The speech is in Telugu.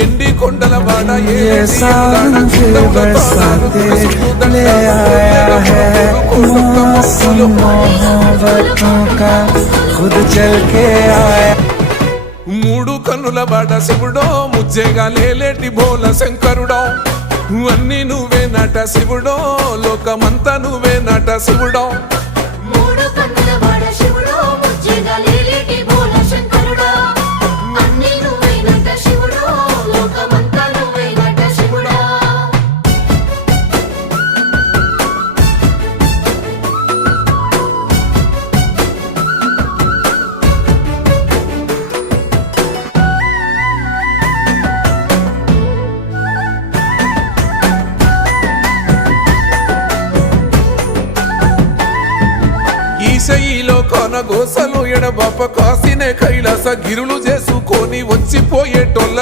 ఎండి కొండల వాడ ये सावन से बरसाते ले आया है मौसम मोहब्बतों का खुद चल के आया మూడు కన్నుల బాట శివుడో ముజ్జేగా లేలేటి బోల శంకరుడో అన్ని నువ్వే నట శివుడో లోకమంతా నువ్వే నట శివుడో మూడు కన్నుల వాడ శివుడో ముజ్జేగా లేలేటి బోల శంకరుడో అన్ని నువ్వే నట శివుడో లోకమంతా నువ్వే నట శివుడో ఈశయిలో కొనగోసలు ఎడబాప కాసినే కైలాస గిరులు చేసుకొని వచ్చిపోయేటోళ్ళ